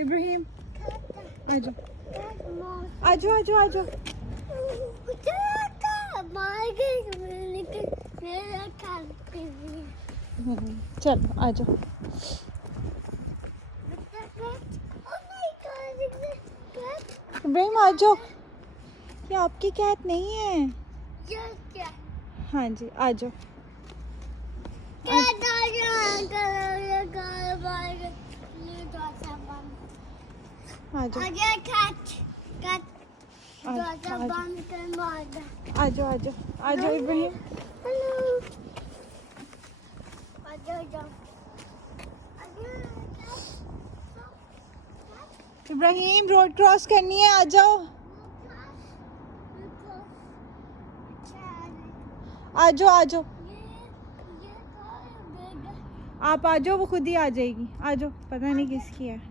इब्राहिम आ जाओ आ जाओ आ जाओ आ जाओ। चलो आ जाओ। इब्राहिम आ जाओ। ये आपकी कैट नहीं है। हाँ जी आ जाओ। आ जाओ आ जाओ आ जाओ आ जाओ इब्राहिम। इब्राहिम रोड क्रॉस करनी है, आ जाओ आ जाओ आ जाओ। आप आ जाओ, वो खुद ही आ जाएगी। आ जाओ, पता नहीं किसकी है।